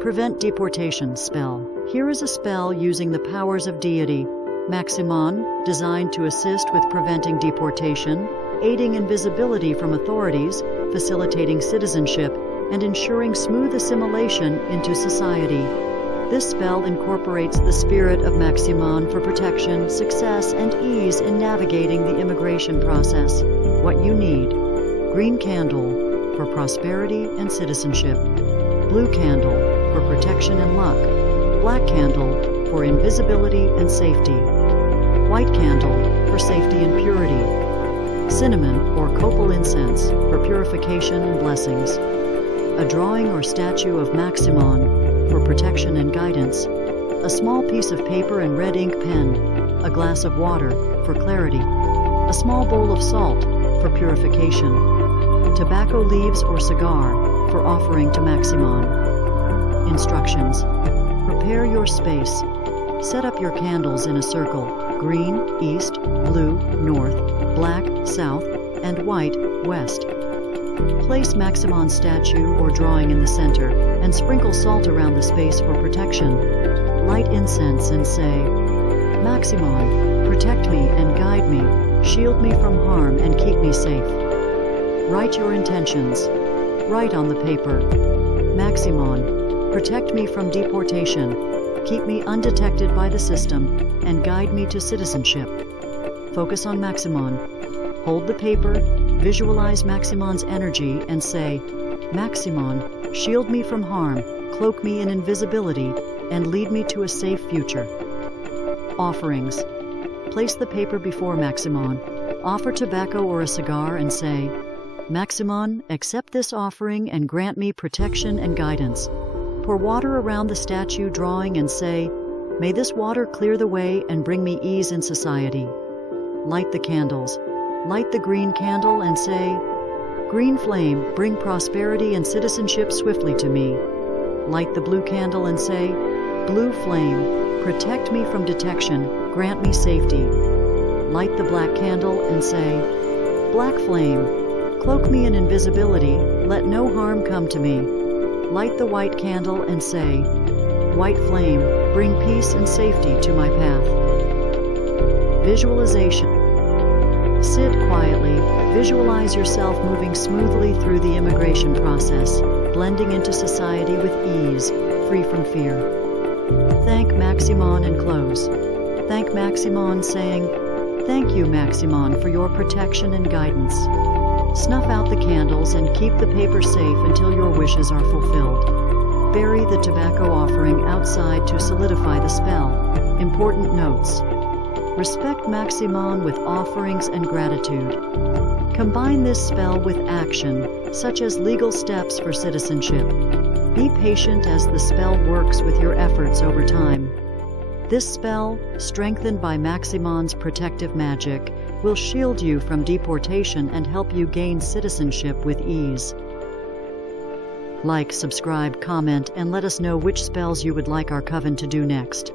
Prevent Deportation spell. Here is a spell using the powers of deity. Maximón, designed to assist with preventing deportation, aiding invisibility from authorities, facilitating citizenship, and ensuring smooth assimilation into society. This spell incorporates the spirit of Maximón for protection, success, and ease in navigating the immigration process. What you need: green candle for prosperity and citizenship, blue candle for protection and luck, black candle for invisibility and safety, white candle for safety and purity, cinnamon or copal incense for purification and blessings, a drawing or statue of Maximón for protection and guidance, a small piece of paper and red ink pen, a glass of water for clarity, a small bowl of salt for purification, tobacco leaves or cigar for offering to Maximón. Instructions: prepare your space. Set up your candles in a circle: green, east; blue, north; black, south; and white, west. Place Maximón's statue or drawing in the center and sprinkle salt around the space for protection. Light incense and say, Maximón, protect me and guide me, shield me from harm and keep me safe. Write your intentions. Write on the paper, Maximón, protect me from deportation, keep me undetected by the system, and guide me to citizenship. Focus on Maximón. Hold the paper, visualize Maximón's energy, and say, Maximón, shield me from harm, cloak me in invisibility, and lead me to a safe future. Offerings. Place the paper before Maximón. Offer tobacco or a cigar and say, Maximón, accept this offering and grant me protection and guidance. Pour water around the statue drawing and say, may this water clear the way and bring me ease in society. Light the candles. Light the green candle and say, green flame, bring prosperity and citizenship swiftly to me. Light the blue candle and say, blue flame, protect me from detection, grant me safety. Light the black candle and say, black flame, cloak me in invisibility, let no harm come to me. Light the white candle and say, white flame, bring peace and safety to my path. Visualization. Sit quietly, visualize yourself moving smoothly through the immigration process, blending into society with ease, free from fear. Thank Maximón and close. Thank Maximón saying, thank you, Maximón, for your protection and guidance. Snuff out the candles and keep the paper safe until your wishes are fulfilled. Bury the tobacco offering outside to solidify the spell. Important notes. Respect Maximón with offerings and gratitude. Combine this spell with action, such as legal steps for citizenship. Be patient as the spell works with your efforts over time. This spell, strengthened by Maximón's protective magic, will shield you from deportation and help you gain citizenship with ease. Like, subscribe, comment, and let us know which spells you would like our coven to do next.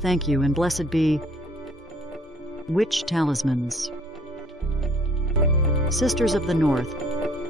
Thank you, and blessed be Witch Talismans. Sisters of the North,